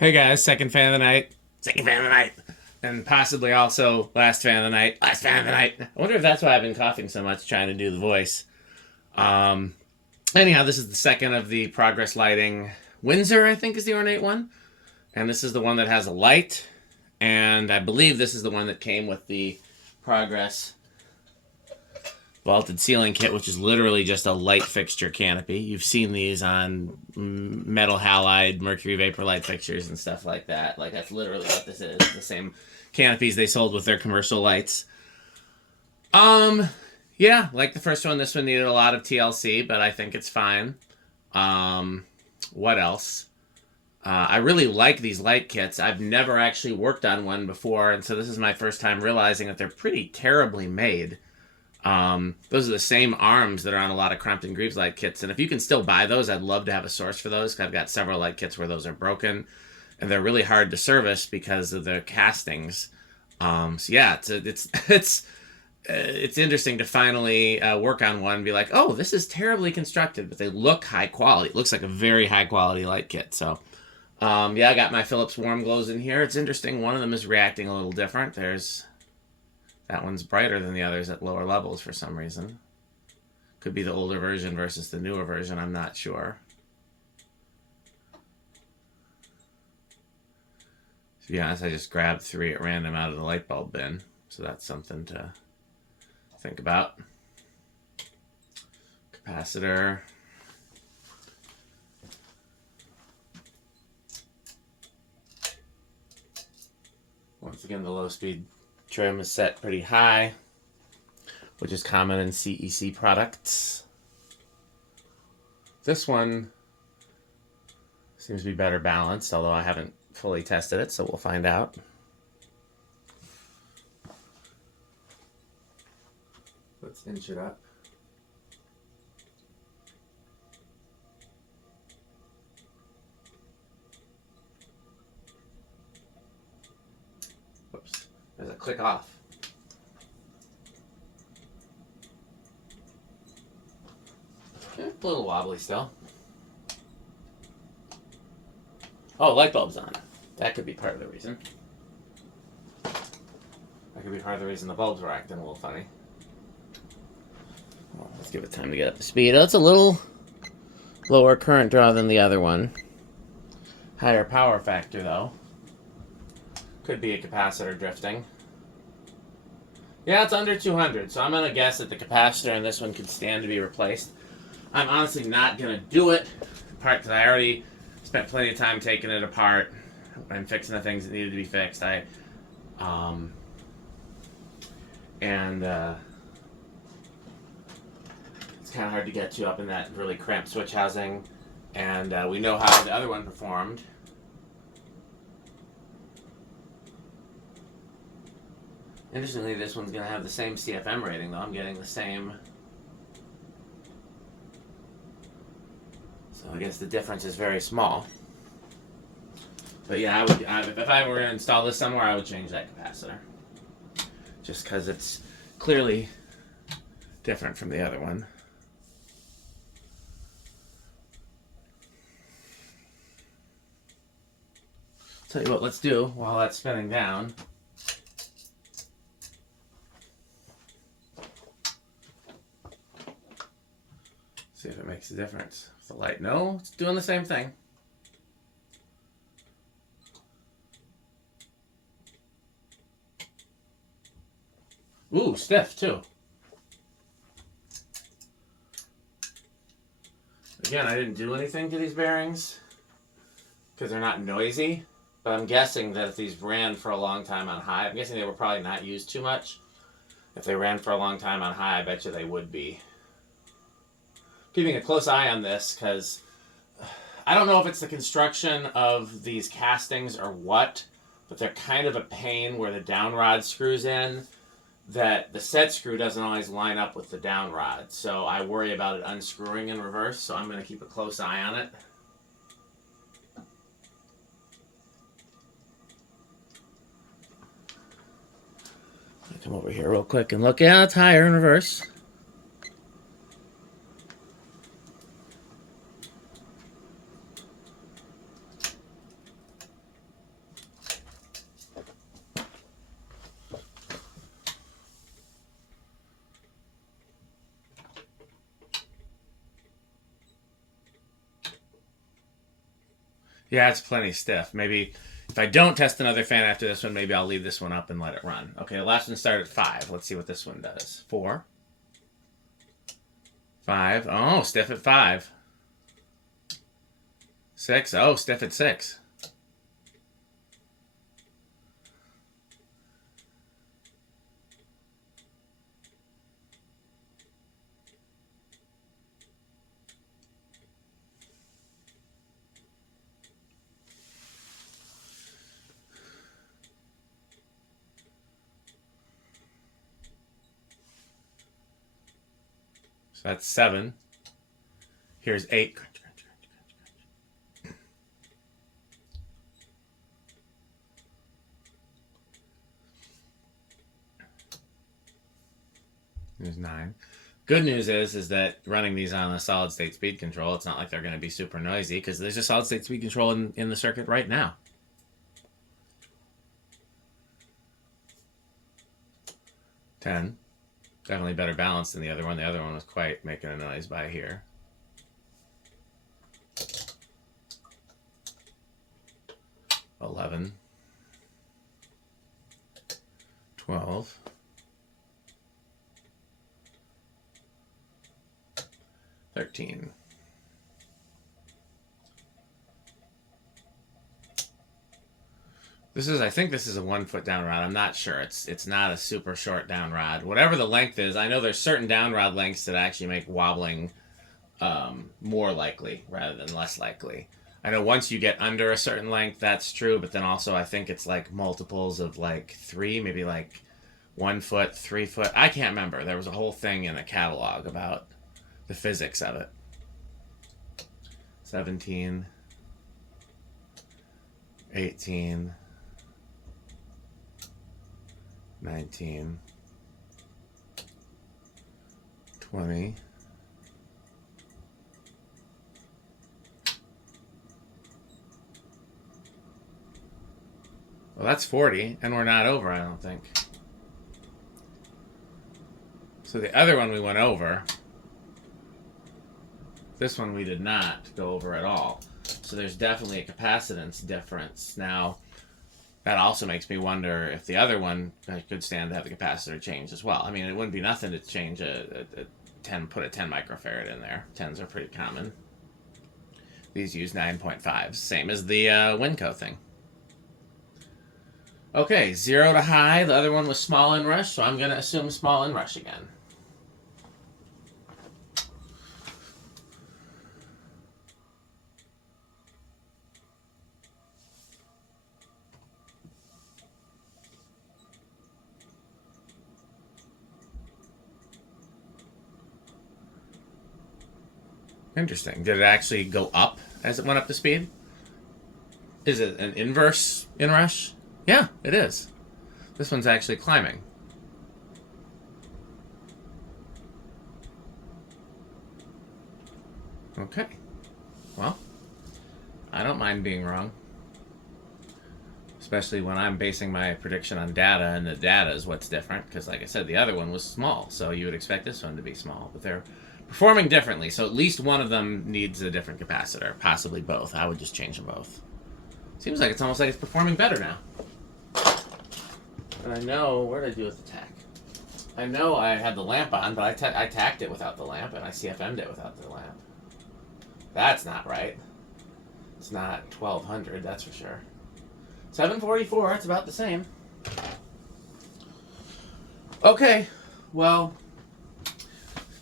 Hey guys, second fan of the night. Second fan of the night. And possibly also last fan of the night. Last fan of the night. I wonder if that's why I've been coughing so much trying to do the voice. Um, Anyhow, this is the second of the Progress Lighting Windsor, I think is the ornate one. And this is the one that has a light. And I believe this is the one that came with the Progress vaulted ceiling kit, which is literally just a light fixture canopy. You've seen these on metal halide mercury vapor light fixtures and stuff like that. Like, that's literally what this is. The same canopies they sold with their commercial lights. Yeah, like the first one, this one needed a lot of TLC, but I think it's fine. What else? I really like these light kits. I've never actually worked on one before, and so this is my first time realizing that they're pretty terribly made. Those are the same arms that are on a lot of Crompton Greaves light kits, and if you can still buy those, I'd love to have a source for those, because I've got several light kits where those are broken, and they're really hard to service because of the castings. So yeah, it's interesting to finally work on one and be like, oh, this is terribly constructed, but they look high quality. It looks like a very high quality light kit. So yeah, I got my Philips warm glows in here. It's interesting. One of them is reacting a little different. That one's brighter than the others at lower levels for some reason. Could be the older version versus the newer version. I'm not sure. To be honest, I just grabbed 3 at random out of the light bulb bin. So that's something to think about. Capacitor. Once again, the low speed trim is set pretty high, which is common in C.E.C products. This one seems to be better balanced, although I haven't fully tested it, so we'll find out. Let's inch it up. Whoops. There's a click off. Okay, a little wobbly still. Oh, light bulb's on. That could be part of the reason. That could be part of the reason the bulbs were acting a little funny. Well, let's give it time to get up to speed. Oh, it's a little lower current draw than the other one. Higher power factor, though. Could be a capacitor drifting. Yeah, it's under 200, so I'm going to guess that the capacitor in this one could stand to be replaced. I'm honestly not going to do it, in part because I already spent plenty of time taking it apart and fixing the things that needed to be fixed. It's kind of hard to get to up in that really cramped switch housing, and we know how the other one performed. Interestingly, this one's going to have the same CFM rating, though. I'm getting the same. So I guess the difference is very small. But yeah, if I were to install this somewhere, I would change that capacitor. Just because it's clearly different from the other one. Tell you what, let's do while that's spinning down. See if it makes a difference. With the light, no, it's doing the same thing. Ooh, stiff too. Again, I didn't do anything to these bearings because they're not noisy, but I'm guessing that if these ran for a long time on high, I'm guessing they were probably not used too much. If they ran for a long time on high, I bet you they would be. Keeping a close eye on this because I don't know if it's the construction of these castings or what, but they're kind of a pain where the down rod screws in, that the set screw doesn't always line up with the down rod. So I worry about it unscrewing in reverse, so I'm going to keep a close eye on it. I'll come over here real quick and look. Yeah, it's higher in reverse. Yeah, it's plenty stiff. Maybe if I don't test another fan after this one, maybe I'll leave this one up and let it run. Okay, the last one started at 5. Let's see what this one does. 4. 5. Oh, stiff at 5. 6. Oh, stiff at 6. So that's 7. Here's 8. Here's 9. Good news is that running these on a solid state speed control, it's not like they're going to be super noisy because there's a solid state speed control in the circuit right now. 10. Definitely better balanced than the other one. The other one was quite making a noise by here. 11. 12. 13. I think this is a 1 foot down rod. I'm not sure. It's not a super short down rod. Whatever the length is, I know there's certain down rod lengths that actually make wobbling more likely rather than less likely. I know once you get under a certain length, that's true, but then also I think it's like multiples of like 3, maybe like 1 foot, 3 foot. I can't remember. There was a whole thing in a catalog about the physics of it. 17, 18, 19, 20, 40. Well, that's 40, and we're not over, I don't think. So the other one we went over. This one we did not go over at all. So there's definitely a capacitance difference. Now, that also makes me wonder if the other one could stand to have the capacitor change as well. I mean, it wouldn't be nothing to change a 10, put a 10 microfarad in there. 10s are pretty common. These use 9.5s, same as the Winco thing. Okay, 0 to high. The other one was small inrush, so I'm going to assume small inrush again. Interesting. Did it actually go up as it went up to speed? Is it an inverse inrush? Yeah, it is. This one's actually climbing. Okay. Well, I don't mind being wrong. Especially when I'm basing my prediction on data, and the data is what's different. Because, like I said, the other one was small, so you would expect this one to be small. But they're performing differently, so at least one of them needs a different capacitor. Possibly both. I would just change them both. Seems like it's almost like it's performing better now. And I know, what did I do with the tack? I know I had the lamp on, but I tacked it without the lamp, and I CFM'd it without the lamp. That's not right. It's not 1200, that's for sure. 744, that's about the same. Okay, well,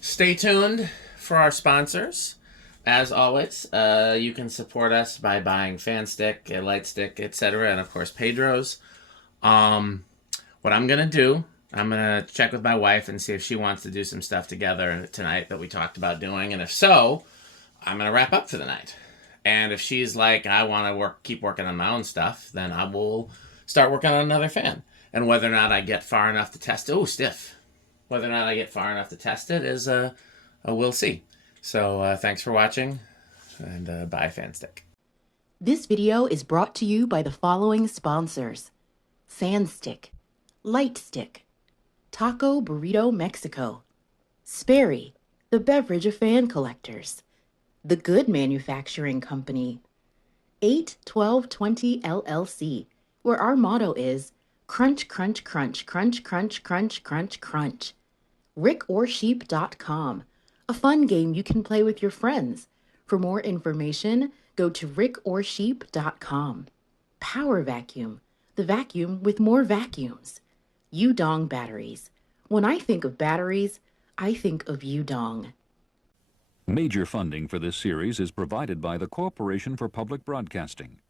stay tuned for our sponsors. As always, you can support us by buying fan stick, a light stick, etc., and of course Pedro's. What I'm gonna do, I'm gonna check with my wife and see if she wants to do some stuff together tonight that we talked about doing, and if so, I'm gonna wrap up for the night. And if she's like, I want to keep working on my own stuff, then I will start working on another fan. And whether or not I get far enough to test it, oh, stiff. Whether or not I get far enough to test it is we'll see. So thanks for watching, and bye, Fanstick. This video is brought to you by the following sponsors: Sandstick, Lightstick, Taco Burrito Mexico, Sperry, the beverage of fan collectors, The Good Manufacturing Company, 81220 LLC, where our motto is crunch, crunch, crunch, crunch, crunch, crunch, crunch, crunch. rickorsheep.com, a fun game you can play with your friends. For more information, go to rickorsheep.com. Power Vacuum, the vacuum with more vacuums. Udong batteries. When I think of batteries, I think of Udong. Major funding for this series is provided by the Corporation for Public Broadcasting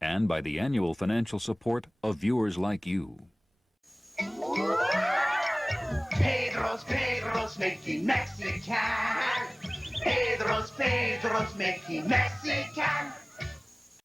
and by the annual financial support of viewers like you. Pedro's making Mexican. Pedro's making Mexican.